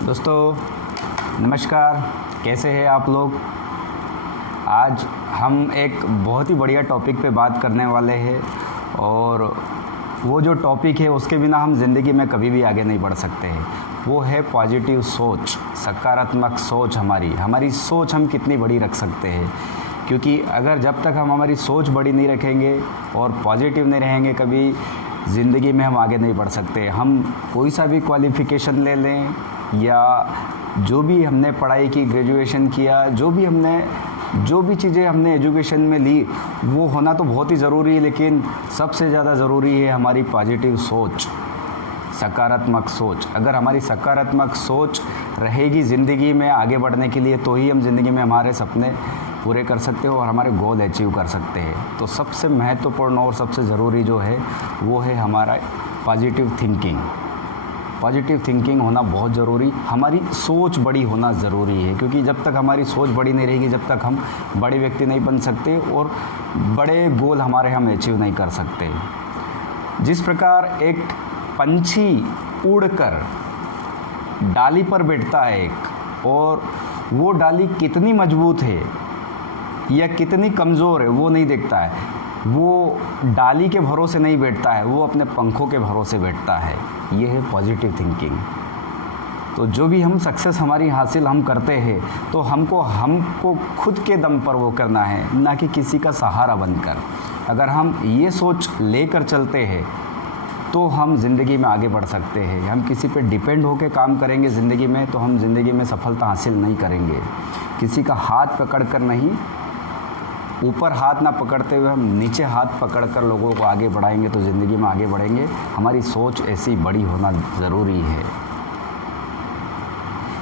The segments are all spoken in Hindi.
दोस्तों नमस्कार, कैसे हैं आप लोग। आज हम एक बहुत ही बढ़िया टॉपिक पे बात करने वाले हैं और वो जो टॉपिक है उसके बिना हम ज़िंदगी में कभी भी आगे नहीं बढ़ सकते हैं। वो है पॉजिटिव सोच, सकारात्मक सोच। हमारी सोच हम कितनी बड़ी रख सकते हैं, क्योंकि अगर जब तक हम हमारी सोच बड़ी नहीं रखेंगे और पॉजिटिव नहीं रहेंगे, कभी ज़िंदगी में हम आगे नहीं बढ़ सकते। हम कोई सा भी क्वालिफ़िकेशन ले लें या जो भी हमने पढ़ाई की, ग्रेजुएशन किया, जो भी चीज़ें हमने एजुकेशन में ली, वो होना तो बहुत ही ज़रूरी है, लेकिन सबसे ज़्यादा ज़रूरी है हमारी पॉजिटिव सोच, सकारात्मक सोच। अगर हमारी सकारात्मक सोच रहेगी ज़िंदगी में आगे बढ़ने के लिए, तो ही हम ज़िंदगी में हमारे सपने पूरे कर सकते हो और हमारे गोल अचीव कर सकते हैं। तो सबसे महत्वपूर्ण और सबसे ज़रूरी जो है वो है हमारा पॉजिटिव थिंकिंग। पॉजिटिव थिंकिंग होना बहुत ज़रूरी, हमारी सोच बड़ी होना ज़रूरी है, क्योंकि जब तक हमारी सोच बड़ी नहीं रहेगी, जब तक हम बड़े व्यक्ति नहीं बन सकते और बड़े गोल हमारे हम अचीव नहीं कर सकते। जिस प्रकार एक पंछी उड़कर डाली पर बैठता है और वो डाली कितनी मजबूत है या कितनी कमज़ोर है वो नहीं देखता है, वो डाली के भरोसे नहीं बैठता है, वो अपने पंखों के भरोसे बैठता है। ये है पॉजिटिव थिंकिंग। तो जो भी हम सक्सेस हमारी हासिल हम करते हैं, तो हमको खुद के दम पर वो करना है, ना कि किसी का सहारा बनकर। अगर हम ये सोच लेकर चलते हैं तो हम ज़िंदगी में आगे बढ़ सकते हैं। हम किसी पे डिपेंड होकर काम करेंगे ज़िंदगी में, तो हम ज़िंदगी में सफलता हासिल नहीं करेंगे। किसी का हाथ पकड़ कर नहीं, ऊपर हाथ ना पकड़ते हुए हम नीचे हाथ पकड़कर लोगों को आगे बढ़ाएंगे, तो ज़िंदगी में आगे बढ़ेंगे। हमारी सोच ऐसी बड़ी होना ज़रूरी है।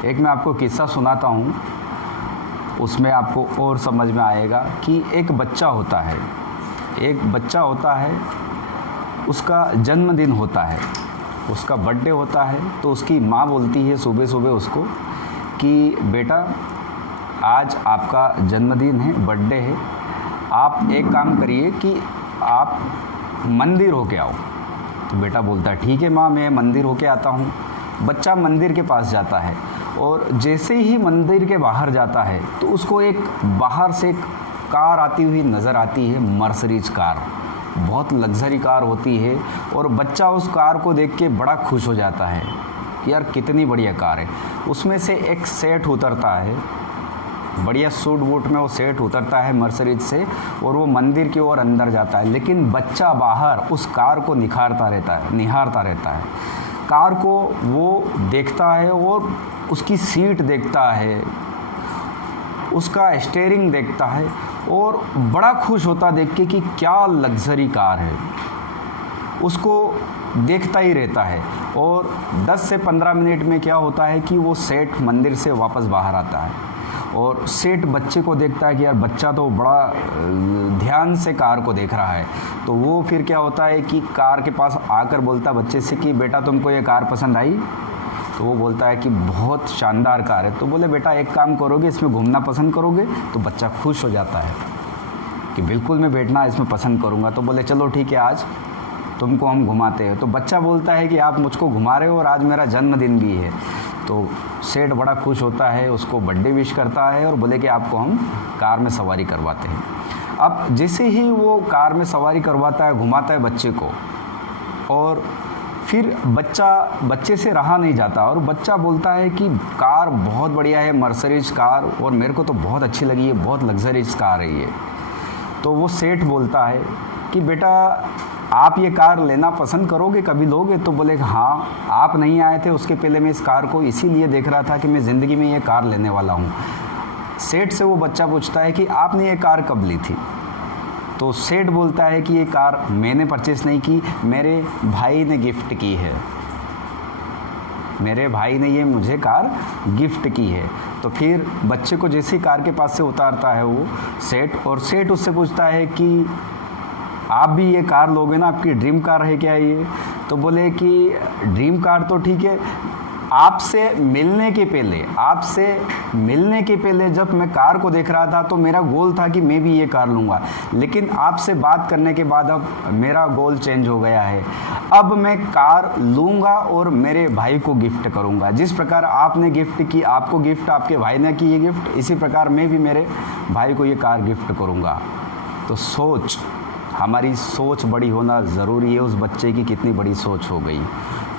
एक मैं आपको किस्सा सुनाता हूँ, उसमें आपको और समझ में आएगा कि एक बच्चा होता है, उसका जन्मदिन होता है, उसका बर्थडे होता है। तो उसकी माँ बोलती है सुबह सुबह उसको कि बेटा आज आपका जन्मदिन है, बर्थडे है, आप एक काम करिए कि आप मंदिर होके आओ। तो बेटा बोलता है ठीक है माँ, मैं मंदिर होके आता हूँ। बच्चा मंदिर के पास जाता है और जैसे ही मंदिर के बाहर जाता है तो उसको एक बाहर से एक कार आती हुई नज़र आती है, मर्सिडीज कार, बहुत लग्जरी कार होती है। और बच्चा उस कार को देख के बड़ा खुश हो जाता है कि यार कितनी बढ़िया कार है। उसमें से एक सेठ उतरता है, बढ़िया सूट बूट में वो सेठ उतरता है मर्सिडीज से, और वो मंदिर की ओर अंदर जाता है। लेकिन बच्चा बाहर उस कार को निहारता रहता है। कार को वो देखता है और उसकी सीट देखता है, उसका स्टीयरिंग देखता है और बड़ा खुश होता देख के कि क्या लग्जरी कार है। उसको देखता ही रहता है और 10 से 15 मिनट में क्या होता है कि वो सेठ मंदिर से वापस बाहर आता है और सेठ बच्चे को देखता है कि यार बच्चा तो बड़ा ध्यान से कार को देख रहा है। तो वो फिर क्या होता है कि कार के पास आकर बोलता है बच्चे से कि बेटा तुमको ये कार पसंद आई? तो वो बोलता है कि बहुत शानदार कार है। तो बोले बेटा एक काम करोगे, इसमें घूमना पसंद करोगे? तो बच्चा खुश हो जाता है कि बिल्कुल मैं बैठना इसमें पसंद करूँगा। तो बोले चलो ठीक है, आज तुमको हम घुमाते हैं। तो बच्चा बोलता है कि आप मुझको घुमा रहे हो और आज मेरा जन्मदिन भी है। तो सेठ बड़ा खुश होता है, उसको बर्थडे विश करता है और बोले कि आपको हम कार में सवारी करवाते हैं। अब जैसे ही वो कार में सवारी करवाता है, घुमाता है बच्चे को, और फिर बच्चे से रहा नहीं जाता और बच्चा बोलता है कि कार बहुत बढ़िया है, मर्सिडीज कार, और मेरे को तो बहुत अच्छी लगी है, बहुत लग्जरीज कार है ये। तो वो सेठ बोलता है कि बेटा आप ये कार लेना पसंद करोगे, कभी लोगे? तो बोले हाँ, आप नहीं आए थे उसके पहले मैं इस कार को इसीलिए देख रहा था कि मैं ज़िंदगी में ये कार लेने वाला हूँ। सेठ से वो बच्चा पूछता है कि आपने ये कार कब ली थी? तो सेठ बोलता है कि ये कार मैंने परचेस नहीं की, मेरे भाई ने गिफ्ट की है, मेरे भाई ने ये मुझे कार गिफ्ट की है। तो फिर बच्चे को जैसे ही कार के पास से उतारता है वो सेठ, और सेठ उससे पूछता है कि आप भी ये कार लोगे ना, आपकी ड्रीम कार है क्या ये? तो बोले कि ड्रीम कार तो ठीक है, आपसे मिलने के पहले जब मैं कार को देख रहा था तो मेरा गोल था कि मैं भी ये कार लूँगा, लेकिन आपसे बात करने के बाद अब मेरा गोल चेंज हो गया है। अब मैं कार लूँगा और मेरे भाई को गिफ्ट करूँगा। जिस प्रकार आपने गिफ्ट की, आपको गिफ्ट आपके भाई ने की ये गिफ्ट, इसी प्रकार मैं भी मेरे भाई को ये कार गिफ्ट करूँगा। तो हमारी सोच बड़ी होना ज़रूरी है। उस बच्चे की कितनी बड़ी सोच हो गई,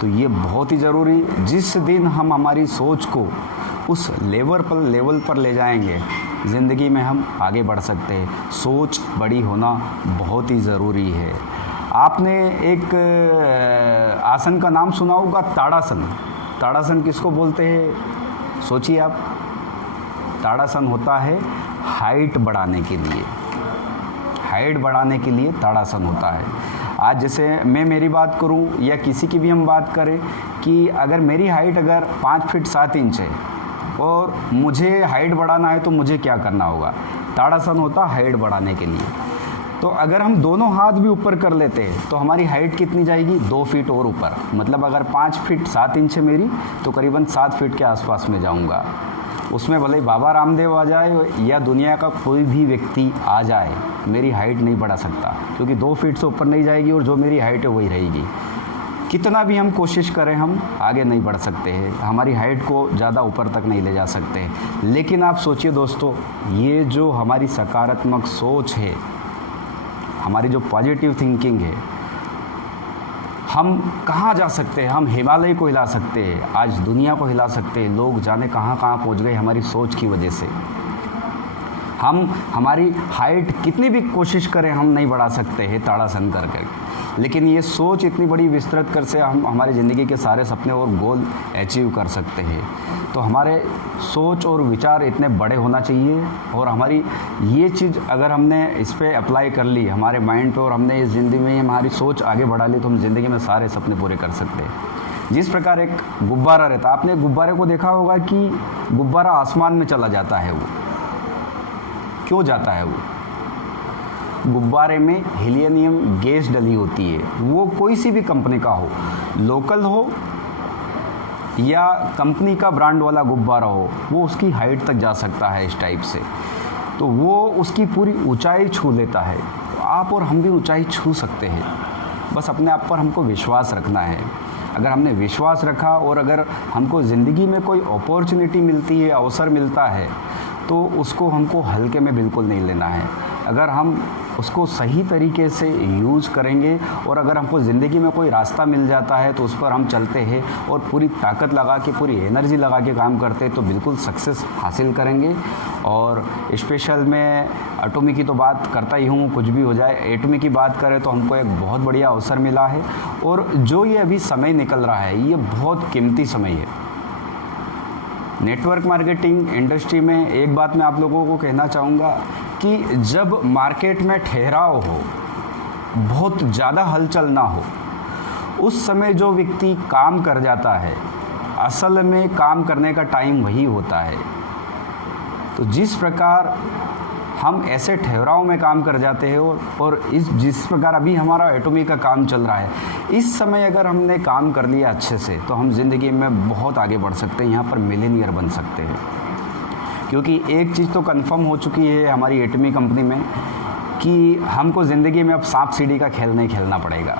तो ये बहुत ही ज़रूरी। जिस दिन हम हमारी सोच को उस लेवल पर ले जाएंगे, ज़िंदगी में हम आगे बढ़ सकते हैं। सोच बड़ी होना बहुत ही ज़रूरी है। आपने एक आसन का नाम सुना होगा, ताड़ासन। ताड़ासन किसको बोलते हैं, सोचिए आप। ताड़ासन होता है हाइट बढ़ाने के लिए। हाइट बढ़ाने के लिए ताड़ासन होता है। आज जैसे मैं मेरी बात करूं या किसी की भी हम बात करें कि अगर मेरी हाइट अगर 5 फीट 7 इंच है और मुझे हाइट बढ़ाना है तो मुझे क्या करना होगा, ताड़ासन होता है हाइट बढ़ाने के लिए। तो अगर हम दोनों हाथ भी ऊपर कर लेते हैं तो हमारी हाइट कितनी जाएगी, 2 फीट और ऊपर। मतलब अगर 5 फीट 7 इंच है मेरी, तो करीबन 7 फीट के आसपास में जाऊंगा। उसमें भले बाबा रामदेव आ जाए या दुनिया का कोई भी व्यक्ति आ जाए, मेरी हाइट नहीं बढ़ा सकता, क्योंकि 2 फीट से ऊपर नहीं जाएगी और जो मेरी हाइट है वही रहेगी। कितना भी हम कोशिश करें, हम आगे नहीं बढ़ सकते हैं, हमारी हाइट को ज़्यादा ऊपर तक नहीं ले जा सकते। लेकिन आप सोचिए दोस्तों, ये जो हमारी सकारात्मक सोच है, हमारी जो पॉजिटिव थिंकिंग है, हम कहाँ जा सकते हैं। हम हिमालय को हिला सकते हैं, आज दुनिया को हिला सकते हैं। लोग जाने कहाँ कहाँ पहुँच गए हमारी सोच की वजह से। हम हमारी हाइट कितनी भी कोशिश करें, हम नहीं बढ़ा सकते हैं ताड़ासन करके। लेकिन ये सोच इतनी बड़ी विस्तृत कर से हम हमारी ज़िंदगी के सारे सपने और गोल अचीव कर सकते हैं। तो हमारे सोच और विचार इतने बड़े होना चाहिए, और हमारी ये चीज़ अगर हमने इस पर अप्लाई कर ली हमारे माइंड पे, और हमने इस ज़िंदगी में हमारी सोच आगे बढ़ा ली, तो हम ज़िंदगी में सारे सपने पूरे कर सकते हैं। जिस प्रकार एक गुब्बारा रहता है, आपने गुब्बारे को देखा होगा कि गुब्बारा आसमान में चला जाता है। वो क्यों जाता है? वो गुब्बारे में हीलियम गैस डली होती है। वो कोई सी भी कंपनी का हो, लोकल हो या कंपनी का ब्रांड वाला गुब्बारा हो, वो उसकी हाइट तक जा सकता है इस टाइप से। तो वो उसकी पूरी ऊंचाई छू लेता है। तो आप और हम भी ऊंचाई छू सकते हैं, बस अपने आप पर हमको विश्वास रखना है। अगर हमने विश्वास रखा और अगर हमको ज़िंदगी में कोई अपॉर्चुनिटी मिलती है, अवसर मिलता है, तो उसको हमको हल्के में बिल्कुल नहीं लेना है। अगर हम उसको सही तरीके से यूज़ करेंगे और अगर हमको ज़िंदगी में कोई रास्ता मिल जाता है तो उस पर हम चलते हैं और पूरी ताकत लगा के, पूरी एनर्जी लगा के काम करते हैं, तो बिल्कुल सक्सेस हासिल करेंगे। और स्पेशल मैं एटॉमी की तो बात करता ही हूँ, कुछ भी हो जाए। एटॉमी की बात करें तो हमको एक बहुत बढ़िया अवसर मिला है, और जो ये अभी समय निकल रहा है, ये बहुत कीमती समय है। नेटवर्क मार्केटिंग इंडस्ट्री में एक बात मैं आप लोगों को कहना चाहूँगा कि जब मार्केट में ठहराव हो, बहुत ज़्यादा हलचल ना हो, उस समय जो व्यक्ति काम कर जाता है, असल में काम करने का टाइम वही होता है। तो जिस प्रकार हम ऐसे ठहराव में काम कर जाते हैं और जिस प्रकार अभी हमारा एटॉमी का काम चल रहा है, इस समय अगर हमने काम कर लिया अच्छे से, तो हम ज़िंदगी में बहुत आगे बढ़ सकते हैं, यहाँ पर मिलियनियर बन सकते हैं। क्योंकि एक चीज़ तो कंफर्म हो चुकी है हमारी एटॉमी कंपनी में कि हमको ज़िंदगी में अब सांप सीढ़ी का खेल नहीं खेलना पड़ेगा,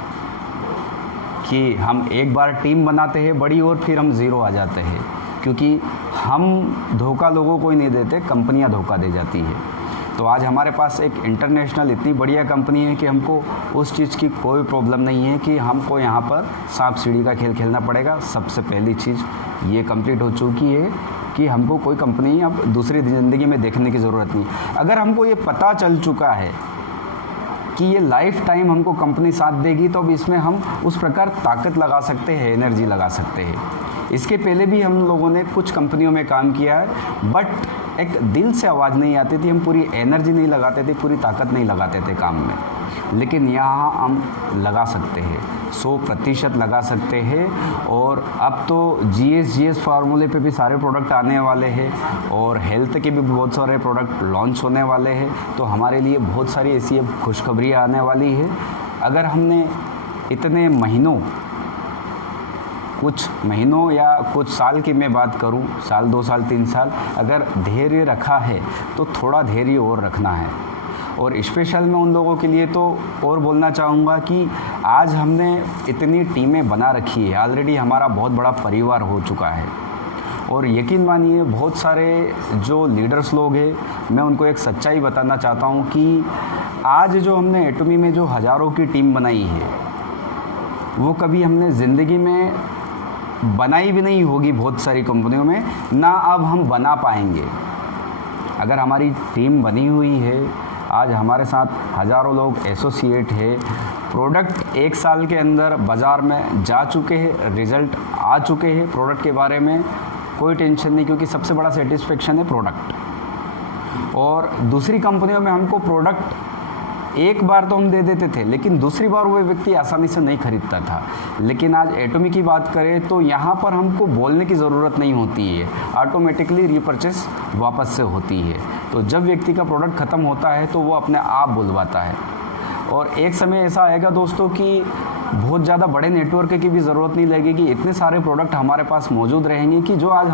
कि हम एक बार टीम बनाते हैं बड़ी और फिर हम ज़ीरो आ जाते हैं। क्योंकि हम धोखा लोगों को ही नहीं देते, कंपनियां धोखा दे जाती है। तो आज हमारे पास एक इंटरनेशनल इतनी बढ़िया कंपनी है कि हमको उस चीज़ की कोई प्रॉब्लम नहीं है कि हमको यहाँ पर सांप सीढ़ी का खेल खेलना पड़ेगा। सबसे पहली चीज़ ये कंप्लीट हो चुकी है कि हमको कोई कंपनी अब दूसरी ज़िंदगी में देखने की ज़रूरत नहीं। अगर हमको ये पता चल चुका है कि ये लाइफ टाइम हमको कंपनी साथ देगी, तो अब इसमें हम उस प्रकार ताकत लगा सकते हैं, एनर्जी लगा सकते हैं। इसके पहले भी हम लोगों ने कुछ कंपनियों में काम किया है, बट एक दिल से आवाज़ नहीं आती थी, हम पूरी एनर्जी नहीं लगाते थे, पूरी ताकत नहीं लगाते थे काम में। लेकिन यहाँ हम लगा सकते हैं, 100% लगा सकते हैं। और अब तो GS फार्मूले पे भी सारे प्रोडक्ट आने वाले हैं, और हेल्थ के भी बहुत सारे प्रोडक्ट लॉन्च होने वाले हैं। तो हमारे लिए बहुत सारी ऐसी अब खुशखबरियाँ आने वाली है। अगर हमने इतने महीनों कुछ महीनों या कुछ साल की मैं बात करूं, साल 2 साल 3 साल, अगर धैर्य रखा है तो थोड़ा धैर्य और रखना है। और स्पेशल मैं उन लोगों के लिए तो और बोलना चाहूँगा कि आज हमने इतनी टीमें बना रखी है, ऑलरेडी हमारा बहुत बड़ा परिवार हो चुका है। और यकीन मानिए बहुत सारे जो लीडर्स लोग हैं, मैं उनको एक सच्चाई बताना चाहता हूँ कि आज जो हमने एटॉमी में जो हज़ारों की टीम बनाई है, वो कभी हमने ज़िंदगी में बनाई भी नहीं होगी बहुत सारी कंपनियों में, ना अब हम बना पाएंगे। अगर हमारी टीम बनी हुई है, आज हमारे साथ हज़ारों लोग एसोसिएट है, प्रोडक्ट 1 साल के अंदर बाज़ार में जा चुके हैं, रिज़ल्ट आ चुके हैं, प्रोडक्ट के बारे में कोई टेंशन नहीं, क्योंकि सबसे बड़ा सेटिस्फेक्शन है प्रोडक्ट। और दूसरी कंपनियों में हमको प्रोडक्ट एक बार तो हम दे देते थे, लेकिन दूसरी बार वो व्यक्ति आसानी से नहीं खरीदता था। लेकिन आज एटॉमी की बात करें तो यहाँ पर हमको बोलने की ज़रूरत नहीं होती है, ऑटोमेटिकली रीपरचेस वापस से होती है। तो जब व्यक्ति का प्रोडक्ट ख़त्म होता है तो वो अपने आप बुलवाता है। और एक समय ऐसा आएगा दोस्तों कि बहुत ज़्यादा बड़े नेटवर्क की भी ज़रूरत नहीं लगेगी, इतने सारे प्रोडक्ट हमारे पास मौजूद रहेंगे कि जो आज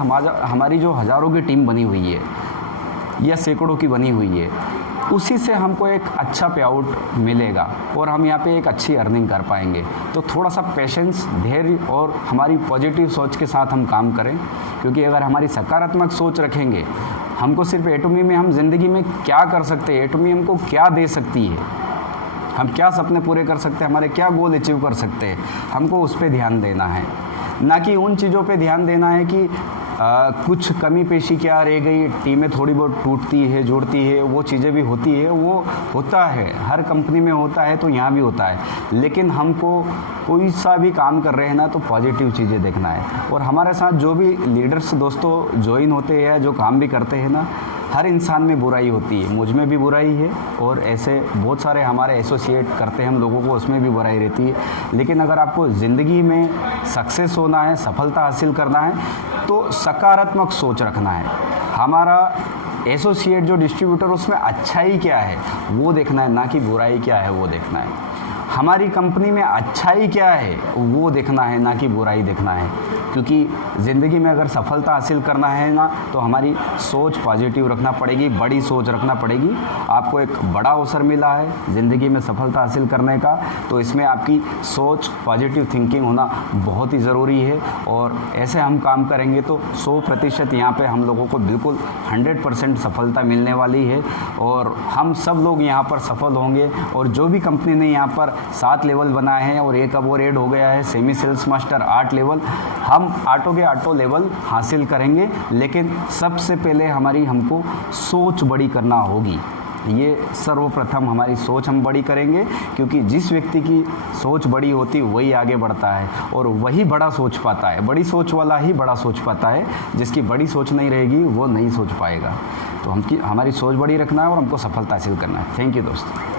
हमारी जो हज़ारों की टीम बनी हुई है या सैकड़ों की बनी हुई है, उसी से हमको एक अच्छा पे आउट मिलेगा और हम यहाँ पे एक अच्छी अर्निंग कर पाएंगे। तो थोड़ा सा पेशेंस, धैर्य और हमारी पॉजिटिव सोच के साथ हम काम करें, क्योंकि अगर हमारी सकारात्मक सोच रखेंगे, हमको सिर्फ एटॉमी में हम ज़िंदगी में क्या कर सकते हैं, एटॉमी हमको क्या दे सकती है, हम क्या सपने पूरे कर सकते हैं, हमारे क्या गोल अचीव कर सकते हैं, हमको उस पर ध्यान देना है, ना कि उन चीज़ों पे ध्यान देना है कि कुछ कमी पेशी क्या रह गई, टीमें थोड़ी बहुत टूटती है, जुड़ती है, वो चीज़ें भी होती है, वो होता है, हर कंपनी में होता है, तो यहाँ भी होता है। लेकिन हमको कोई सा भी काम कर रहे हैं ना, तो पॉजिटिव चीज़ें देखना है। और हमारे साथ जो भी लीडर्स दोस्तों ज्वाइन होते हैं, जो काम भी करते हैं ना, हर इंसान में बुराई होती है, मुझ में भी बुराई है और ऐसे बहुत सारे हमारे एसोसिएट करते हैं हम लोगों को, उसमें भी बुराई रहती है। लेकिन अगर आपको ज़िंदगी में सक्सेस होना है, सफलता हासिल करना है, तो सकारात्मक सोच रखना है। हमारा एसोसिएट जो डिस्ट्रीब्यूटर, उसमें अच्छाई क्या है वो देखना है, ना कि बुराई क्या है वो देखना है। हमारी कंपनी में अच्छाई क्या है वो देखना है, ना कि बुराई देखना है। क्योंकि ज़िंदगी में अगर सफलता हासिल करना है ना, तो हमारी सोच पॉजिटिव रखना पड़ेगी, बड़ी सोच रखना पड़ेगी। आपको एक बड़ा अवसर मिला है ज़िंदगी में सफलता हासिल करने का, तो इसमें आपकी सोच, पॉजिटिव थिंकिंग होना बहुत ही ज़रूरी है। और ऐसे हम काम करेंगे तो 100% यहाँ पे हम लोगों को बिल्कुल 100% सफलता मिलने वाली है और हम सब लोग यहाँ पर सफल होंगे। और जो भी कंपनी ने यहाँ पर 7 लेवल बनाए हैं और एक अब और ऐड हो गया है सेमी सेल्स मास्टर 8 लेवल, हम ऑटो के ऑटो लेवल हासिल करेंगे। लेकिन सबसे पहले हमको सोच बड़ी करना होगी। ये सर्वप्रथम हमारी सोच हम बड़ी करेंगे, क्योंकि जिस व्यक्ति की सोच बड़ी होती वही आगे बढ़ता है और वही बड़ा सोच पाता है। बड़ी सोच वाला ही बड़ा सोच पाता है, जिसकी बड़ी सोच नहीं रहेगी वो नहीं सोच पाएगा। तो हमारी सोच बड़ी रखना है और हमको सफलता हासिल करना है। थैंक यू दोस्तों।